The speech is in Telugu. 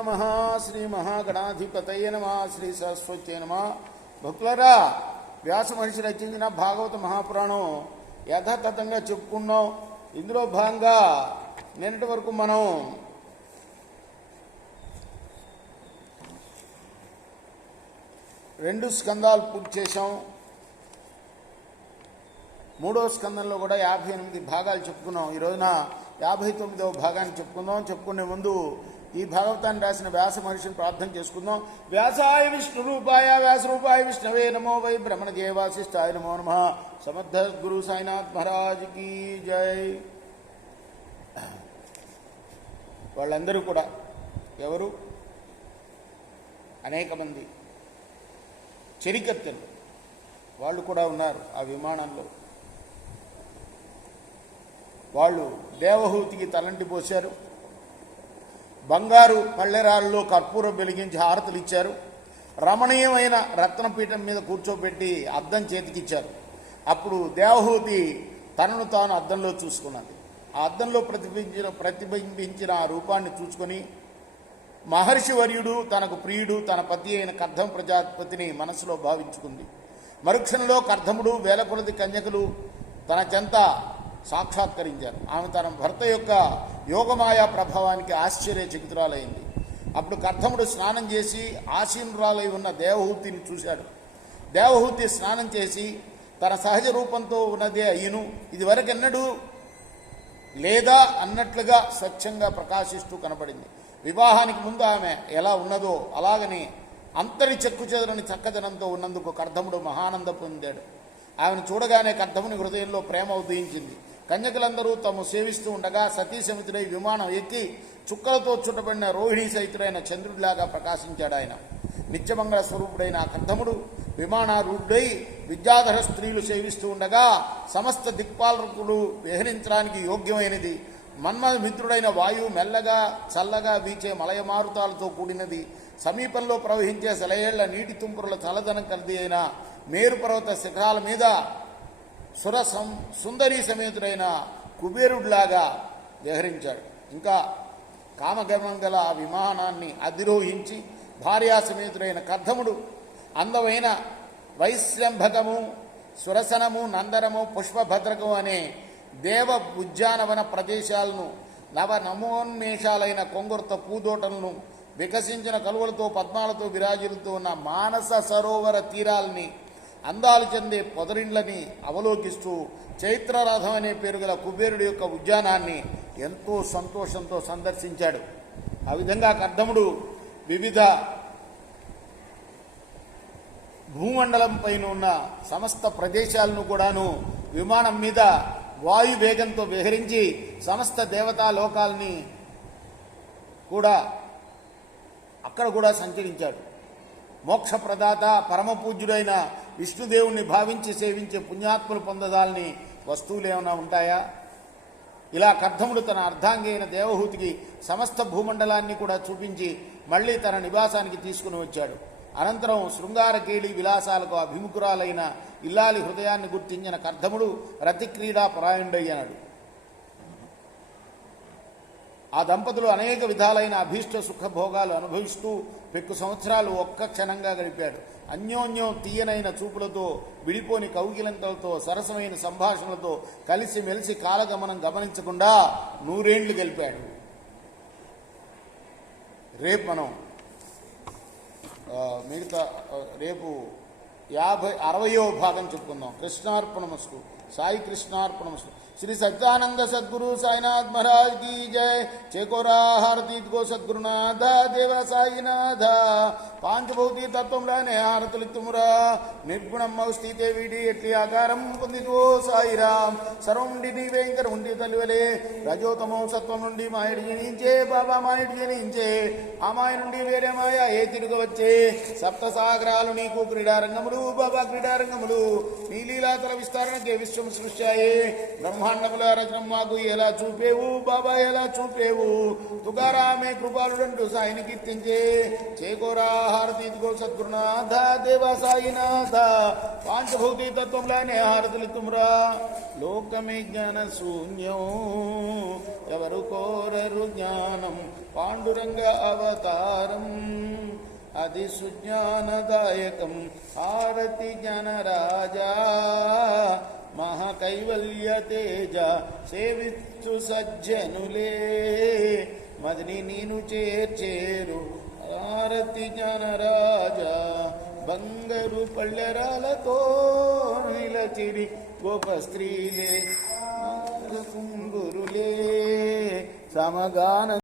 నమః. శ్రీ మహాగణాధిపతయ నమః. శ్రీ సరస్వత్యై నమః. భక్తులరా, వ్యాస మహర్షి రచించిన భాగవత మహాపురాణం యథాతథంగా చెప్పుకున్నాం. ఇందులో భాగంగా నిన్నటి వరకు మనం రెండు స్కందాలు పూర్తి చేశాం. మూడవ స్కందంలో కూడా 58 భాగాలు చెప్పుకున్నాం. ఈ రోజున 59వ భాగాన్ని చెప్పుకుందాం. చెప్పుకునే ముందు ఈ భాగవతాన్ని రాసిన వ్యాస మహర్షిని ప్రార్థన చేసుకుందాం. వ్యాసాయ విష్ణు రూపాయ వ్యాస రూపాయ విష్ణవే నమో వై బ్రహ్మణదేవాశిష్టాయ నమో నమ. సమర్థ గురు సాయినాథ్ మహారాజ్ కీ జై. వాళ్ళందరూ కూడా ఎవరు? అనేక మంది చెరికత్తెలు వాళ్ళు కూడా ఉన్నారు ఆ విమానంలో. వాళ్ళు దేవహూతికి తలంటి పోశారు. బంగారు పళ్ళెరాల్లో కర్పూరం వెలిగించి హారతులు ఇచ్చారు. రమణీయమైన రత్నపీఠం మీద కూర్చోబెట్టి అద్దం చేతికిచ్చారు. అప్పుడు దేవహూతి తనను తాను అద్దంలో చూసుకున్నది. ఆ అద్దంలో ప్రతిబింబించిన ఆ రూపాన్ని చూసుకొని మహర్షి వర్యుడు, తనకు ప్రియుడు, తన పతి అయిన కర్ధమ ప్రజాపతిని మనసులో భావించుకుంది. మరుక్షణంలో కర్ధముడు, వేల కొలది కన్యకలు తన చెంత సాక్షాత్కరించారు. ఆమె తన భర్త యొక్క యోగమాయా ప్రభావానికి ఆశ్చర్యచకితురాలైంది. అప్పుడు కర్ధముడు స్నానం చేసి ఆసీనురాలై ఉన్న దేవహూతిని చూశాడు. దేవహూతి స్నానం చేసి తన సహజ రూపంతో ఉన్నదే అయ్యను, ఇదివరకెన్నడూ లేదా అన్నట్లుగా స్వచ్ఛంగా ప్రకాశిస్తూ కనపడింది. వివాహానికి ముందు ఆమె ఎలా ఉన్నదో అలాగని అంతరి చెక్కు చెదరని చక్కదనంతో ఉన్నందుకు కర్ధముడు మహానంద పొందాడు. ఆమెను చూడగానే కర్ధముని హృదయంలో ప్రేమ ఉదయించింది. కన్యకలందరూ తాము సేవిస్తూ ఉండగా సతీసమితుడై విమానం ఎక్కి చుక్కలతో చుట్టబడిన రోహిణీ సహితుడైన చంద్రుడిలాగా ప్రకాశించాడు. ఆయన నిత్యమంగళ స్వరూపుడైన కర్ధముడు విమానారూఢుడై విద్యాధర స్త్రీలు సేవిస్తూ ఉండగా సమస్త దిక్పాలకులు విహరించడానికి యోగ్యమైనది మన్మథ మిత్రుడైన వాయువు మెల్లగా చల్లగా వీచే మలయమారుతాలతో కూడినది. సమీపంలో ప్రవహించే సెలయేళ్ల నీటి తుంపురుల చల్లదనం కలిది అయిన మేరు పర్వత శిఖరాల మీద సుందరీ సమేతుడైన కుబేరుడిలాగా విహరించాడు. ఇంకా కామగర్మంగల ఆ విమానాన్ని అధిరోహించి భార్యా సమేతుడైన కర్ధముడు అందమైన వైశ్రంభకము, సురసనము, నందనము, పుష్పభద్రకము అనే దేవ ఉద్యానవన ప్రదేశాలను, నవ నమోన్మేషాలైన కొంగుర్త పూదోటలను, వికసించిన కలువలతో పద్మాలతో విరాజిల్లుతూ ఉన్న మానస సరోవర తీరాలని, అందాలు చెందే పొదరిండ్లని అవలోకిస్తూ చైత్రరథం అనే పేరు గల కుబేరుడి యొక్క ఉద్యానాన్ని ఎంతో సంతోషంతో సందర్శించాడు. ఆ విధంగా కర్ధముడు వివిధ భూమండలం పైన ఉన్న సమస్త ప్రదేశాలను కూడాను విమానం మీద వాయు వేగంతో విహరించి సమస్త దేవతా లోకాలని కూడా అక్కడ కూడా సంచరించాడు. మోక్షప్రదాత పరమపూజ్యుడైన విష్ణుదేవుణ్ణి భావించి సేవించే పుణ్యాత్ములు పొందదాలని వస్తువులు ఏమైనా ఉంటాయా? ఇలా కర్ధముడు తన అర్ధాంగి అయిన దేవహూతికి సమస్త భూమండలాన్ని కూడా చూపించి మళ్లీ తన నివాసానికి తీసుకుని వచ్చాడు. అనంతరం శృంగారకేళి విలాసాలకు అభిముఖురాలైన ఇల్లాలి హృదయాన్ని గుర్తించిన కర్ధముడు రతిక్రీడా పరాయణుడయ్యాడు. ఆ దంపతులు అనేక విధాలైన అభీష్ట సుఖభోగాలు అనుభవిస్తూ పెక్కు సంవత్సరాలు ఒక్క క్షణంగా గడిపాడు. అన్యోన్యం తీయనైన చూపులతో, విడిపోని కౌగిలంతలతో, సరసమైన సంభాషణలతో కలిసి మెలిసి కాలగమనం గమనించకుండా 100 ఏళ్లు గడిపాడు. రేపు మనం రేపు 60వ భాగం చెప్పుకుందాం. కృష్ణార్పణమస్తు. సాయి కృష్ణార్పణమస్తు. శ్రీ సత్యానంద సద్గురు సాయినాథ్ మహారాజ్ की जय. చేకోరా హారతి గో సద్గురునాథ దేవ సాయినాథ. పాంచభౌతి తత్వంలోనే హారతులిత్తుమురా. నిర్గుణం స్థితే వీడి ఎట్లి ఆకారం పొందిదో సాయిరాం. సర్వం నుండి నీవేంకర ఉండి తల్లివలే. రజోతమో సత్వం నుండి మాయడి జనించే బాబా మాయడి జనించే. ఆ మాయ నుండి వేరే మాయ ఏ తిరుగవచ్చే. సప్త సాగరాలు నీకు క్రీడారంగములు బాబా క్రీడారంగములు. నీ లీలాతల విస్తరణకే విశ్వ విశ్వం సృష్టాయే బ్రహ్మాండముల రచనం మాకు ఎలా చూపేవు బాబా ఎలా చూపేవు తుకారామే కృపాలుడంటూ సాయిని కీర్తించే చేకోరా హారతి ఇదిగో సద్గురునాథ దేవా సాయినాథ పాంచభౌతి తత్వంలానే హారతులు తుమ్రా లోకమే జ్ఞాన శూన్యం ఎవరు కోరరు జ్ఞానం పాండురంగ అవతారం అది సుజ్ఞానదాయకం హారతి జ్ఞానరాజా మహాకైవల్య తేజ సేవిస్తు సజ్జనులే మదిని నీను చేర్చేరు హారతి జ్ఞానరాజా బంగారు పళ్ళెరాలతో నిలచిరి గోప స్త్రీలే కుంగురులే సమగాన